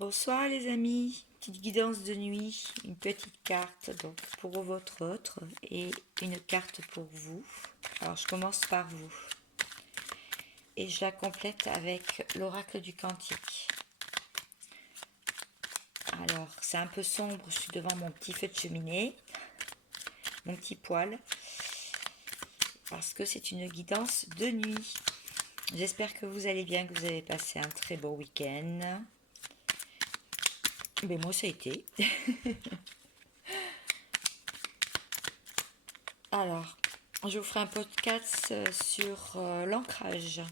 Bonsoir les amis, petite guidance de nuit, une petite carte donc pour votre autre et une carte pour vous. Alors je commence par vous et je la complète avec l'oracle du cantique. Alors c'est un peu sombre, je suis devant mon petit feu de cheminée, mon petit poêle, parce que c'est une guidance de nuit. J'espère que vous allez bien, que vous avez passé un très beau week-end. Mais moi ça a été. Alors, je vous ferai un podcast sur l'ancrage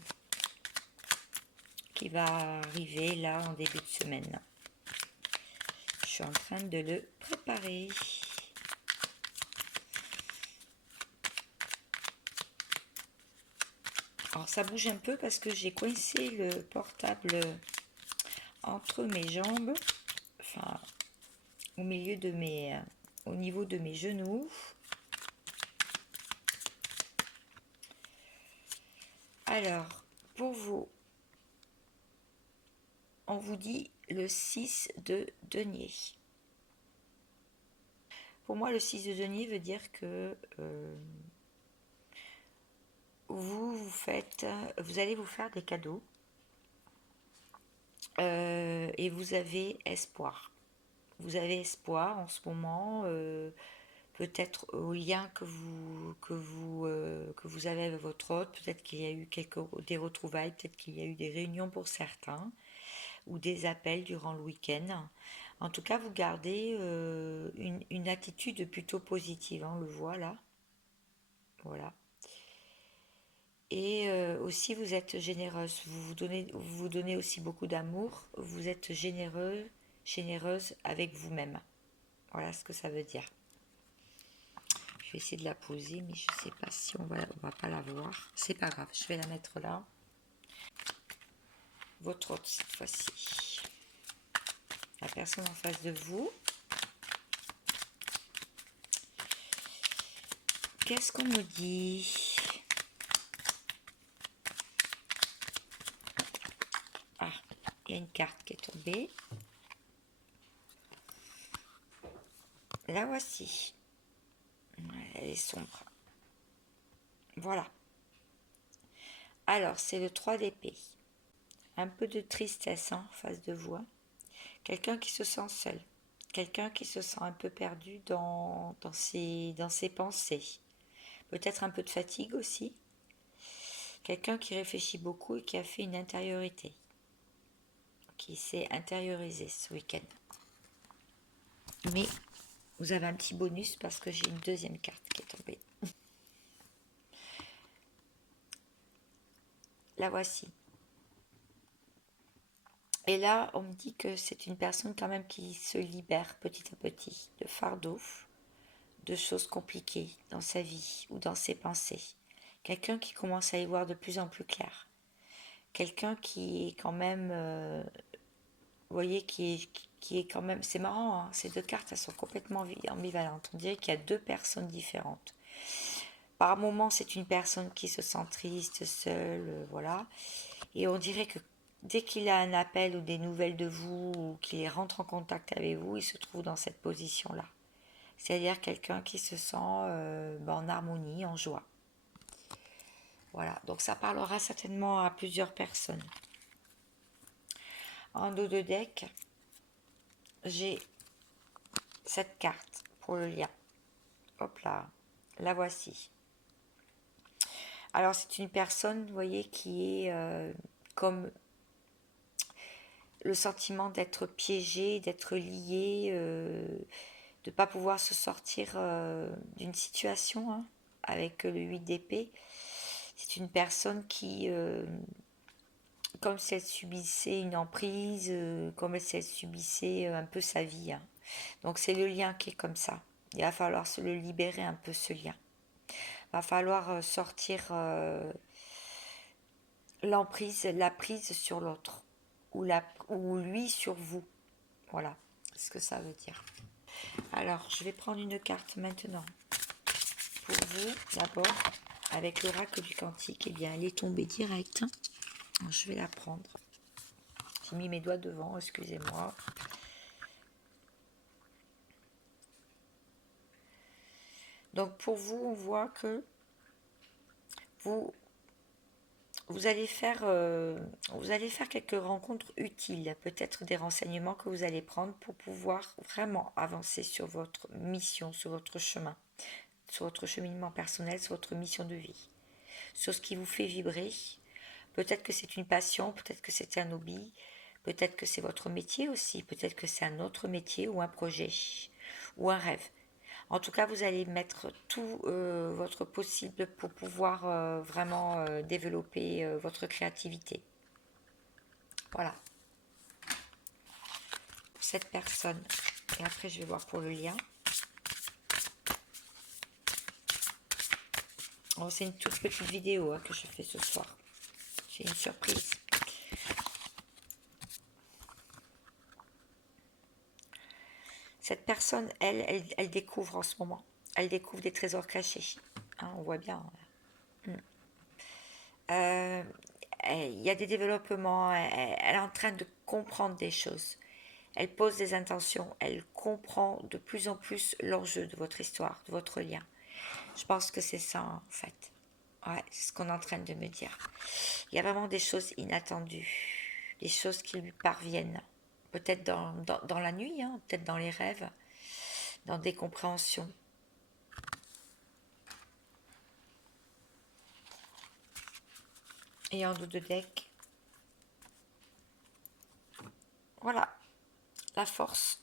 qui va arriver là en début de semaine. Je suis en train de le préparer. Alors ça bouge un peu parce que j'ai coincé le portable entre mes jambes, enfin au milieu de au niveau de mes genoux. Alors, pour vous, on vous dit le 6 de denier. Pour moi, le 6 de denier veut dire que vous allez vous faire des cadeaux et vous avez espoir. Vous avez espoir en ce moment, peut-être au lien que vous avez avec votre hôte, peut-être qu'il y a eu des retrouvailles, peut-être qu'il y a eu des réunions pour certains, ou des appels durant le week-end. En tout cas, vous gardez une attitude plutôt positive, on le voit là. Voilà. Et aussi, vous êtes généreuse. Vous donnez aussi beaucoup d'amour. Vous êtes généreuse avec vous-même. Voilà ce que ça veut dire. Je vais essayer de la poser, mais je ne sais pas si on va pas la voir. C'est pas grave, je vais la mettre là. Votre hôte cette fois-ci. La personne en face de vous. Qu'est-ce qu'on me dit? Ah, il y a une carte qui est tombée. La voici. Elle est sombre. Voilà. Alors, c'est le 3 d'épée. Un peu de tristesse en face de vous. Quelqu'un qui se sent seul. Quelqu'un qui se sent un peu perdu dans ses pensées. Peut-être un peu de fatigue aussi. Quelqu'un qui réfléchit beaucoup et qui a fait une intériorité. Qui s'est intériorisé ce week-end. Mais vous avez un petit bonus parce que j'ai une deuxième carte qui est tombée. La voici. Et là, on me dit que c'est une personne quand même qui se libère petit à petit de fardeaux, de choses compliquées dans sa vie ou dans ses pensées. Quelqu'un qui commence à y voir de plus en plus clair. Quelqu'un qui est quand même, vous voyez, qui est quand même, c'est marrant, hein, ces deux cartes, elles sont complètement ambivalentes. On dirait qu'il y a deux personnes différentes. Par moments, c'est une personne qui se sent triste, seule, voilà. Et on dirait que dès qu'il a un appel ou des nouvelles de vous, ou qu'il rentre en contact avec vous, il se trouve dans cette position-là. C'est-à-dire quelqu'un qui se sent en harmonie, en joie. Voilà, donc ça parlera certainement à plusieurs personnes. En dos de deck, j'ai cette carte pour le lien. Hop là, la voici. Alors c'est une personne, vous voyez, qui est comme le sentiment d'être piégé, d'être lié, de ne pas pouvoir se sortir d'une situation, hein, avec le 8 d'épée. C'est une personne qui, comme si elle subissait une emprise, comme si elle subissait un peu sa vie, hein. Donc c'est le lien qui est comme ça. Il va falloir se le libérer un peu, ce lien. Il va falloir sortir l'emprise, la prise sur l'autre, ou lui sur vous. Voilà ce que ça veut dire. Alors, je vais prendre une carte maintenant. Pour vous, d'abord, avec l'oracle du cantique, eh bien, elle est tombée directe. Je vais la prendre. J'ai mis mes doigts devant, excusez-moi. Donc pour vous, on voit que vous, vous allez faire quelques rencontres utiles, peut-être des renseignements que vous allez prendre pour pouvoir vraiment avancer sur votre mission, sur votre chemin, sur votre cheminement personnel, sur votre mission de vie, sur ce qui vous fait vibrer. Peut-être que c'est une passion, peut-être que c'est un hobby, peut-être que c'est votre métier aussi, peut-être que c'est un autre métier ou un projet ou un rêve. En tout cas, vous allez mettre tout votre possible pour pouvoir vraiment développer votre créativité. Voilà, pour cette personne. Et après, je vais voir pour le lien. Oh, c'est une toute petite vidéo que je fais ce soir. J'ai une surprise. Cette personne, elle découvre en ce moment. Elle découvre des trésors cachés. Hein, on voit bien. Il y a des développements. Elle est en train de comprendre des choses. Elle pose des intentions. Elle comprend de plus en plus l'enjeu de votre histoire, de votre lien. Je pense que c'est ça, en fait. Ouais, c'est ce qu'on est en train de me dire. Il y a vraiment des choses inattendues, des choses qui lui parviennent. Peut-être dans la nuit, hein, peut-être dans les rêves, dans des compréhensions. Et en dos de deck, voilà, la force,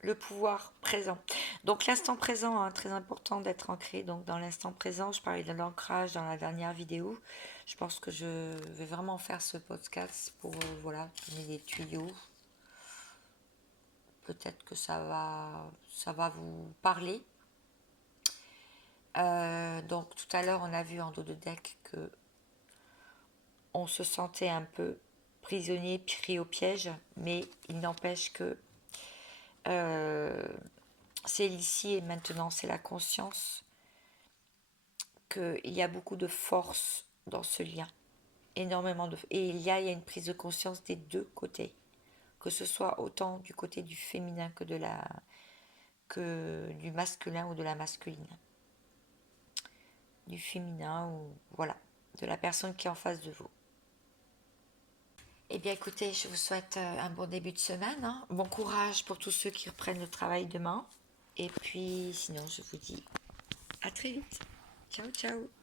le pouvoir présent. Donc l'instant présent, hein, très important d'être ancré. Donc dans l'instant présent, je parlais de l'ancrage dans la dernière vidéo. Je pense que je vais vraiment faire ce podcast pour voilà, donner des tuyaux. Peut-être que ça va vous parler. Donc tout à l'heure, on a vu en dos de deck que on se sentait un peu prisonnier, pris au piège, mais il n'empêche que c'est l'ici et maintenant, c'est la conscience qu'il y a beaucoup de force dans ce lien, énormément de... Et il y a une prise de conscience des deux côtés, que ce soit autant du côté du féminin que du masculin ou de la masculine. Du féminin ou voilà, de la personne qui est en face de vous. Eh bien écoutez, je vous souhaite un bon début de semaine, hein. Bon courage pour tous ceux qui reprennent le travail demain. Et puis sinon, je vous dis à très vite. Ciao, ciao.